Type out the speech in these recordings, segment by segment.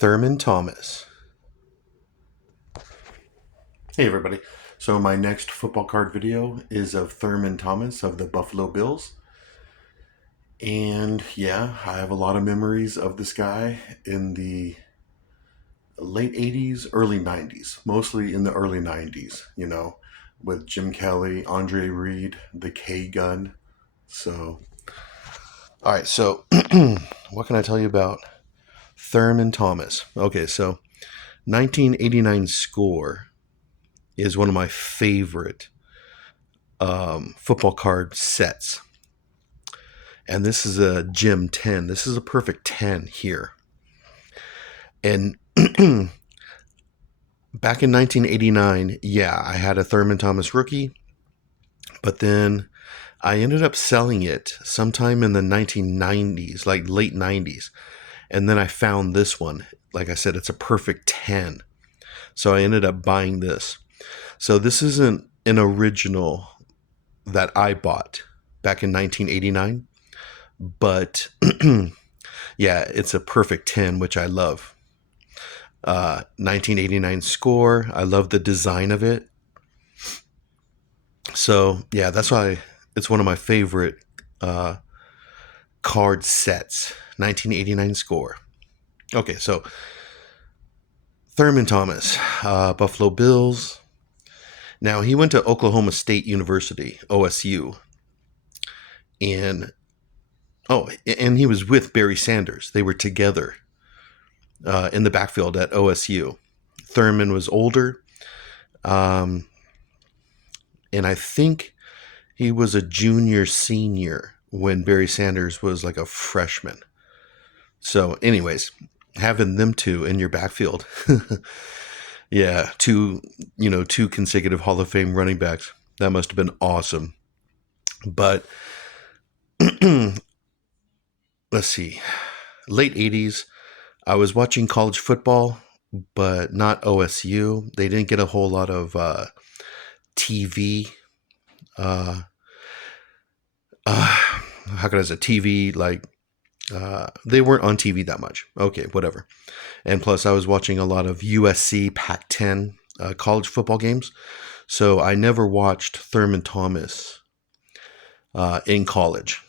Thurman Thomas. Hey everybody. So my next football card video is of Thurman Thomas of the Buffalo Bills. And yeah, I have a lot of memories of this guy in the late 80s, early 90s, mostly in the early 90s, with Jim Kelly, Andre Reed, the K gun. So, all right, so what can I tell you about Thurman Thomas? Okay, so 1989 score is one of my favorite football card sets. And this is a Gem 10. This is a perfect 10 here. And back in 1989, yeah, I had a Thurman Thomas rookie, but then I ended up selling it sometime in the 1990s, like late 90s. And then I found this one. Like I said, it's a perfect 10. So I ended up buying this. So this isn't an original that I bought back in 1989, but yeah, it's a perfect 10, which I love. 1989 score. I love the design of it. So yeah, that's why it's one of my favorite card sets. 1989 score. Okay, so Thurman Thomas, Buffalo Bills. Now he went to Oklahoma State University, OSU, and and he was with Barry Sanders. They were together in the backfield at OSU. Thurman was older, and I think he was a senior when Barry Sanders was like a freshman. So, anyways, having them two in your backfield, yeah, two consecutive Hall of Fame running backs. That must have been awesome. But let's see, late 80s, I was watching college football, but not OSU. They didn't get a whole lot of TV. How could I say TV? Like, they weren't on TV that much. Okay, whatever. And plus, I was watching a lot of USC Pac-10 college football games. So I never watched Thurman Thomas in college.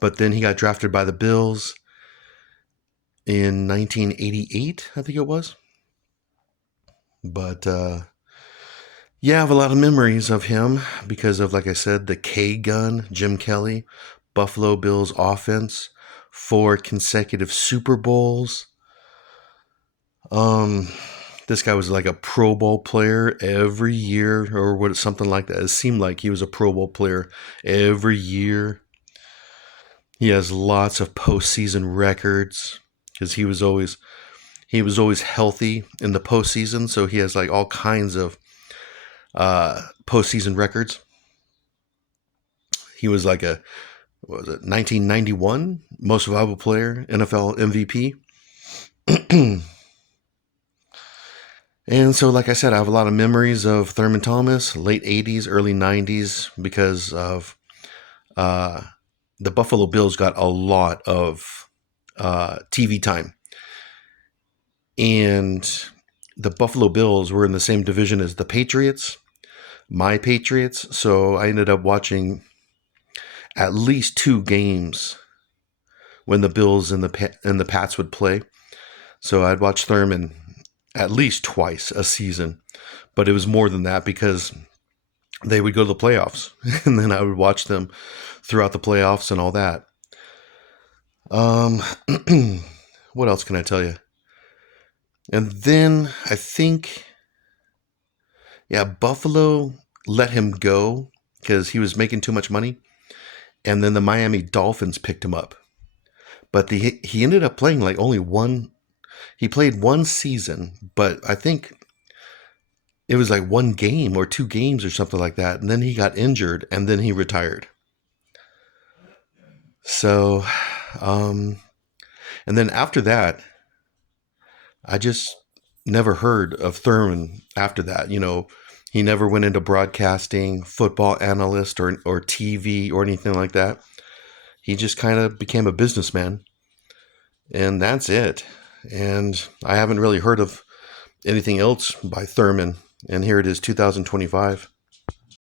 But then he got drafted by the Bills in 1988, I think it was. But yeah, I have a lot of memories of him because of, like I said, the K gun, Jim Kelly, Buffalo Bills offense, 4 consecutive Super Bowls. This guy was like a Pro Bowl player every year, or what, something like that. It seemed like he was a Pro Bowl player every year. He has lots of postseason records because he was always healthy in the postseason. So he has like all kinds of postseason records. He was like a, what was it, 1991 most valuable player, NFL MVP. And so, like I said, I have a lot of memories of Thurman Thomas, late 80s, early 90s, because of the Buffalo Bills got a lot of TV time. And the Buffalo Bills were in the same division as the Patriots, my Patriots. So I ended up watching at least 2 games when the Bills and the Pats would play. So I'd watch Thurman at least twice a season, but it was more than that because they would go to the playoffs, and then I would watch them throughout the playoffs and all that. What else can I tell you? And then I think, yeah, Buffalo let him go because he was making too much money, and then the Miami Dolphins picked him up. But he ended up playing like only one. He played 1 season, but I think it was like 1 game or 2 games or something like that. And then he got injured, and then he retired. So, and then after that, I just never heard of Thurman after that. He never went into broadcasting, football analyst, or TV or anything like that. He just kind of became a businessman. And that's it. and I haven't really heard of anything else by Thurman. And here it is, 2025.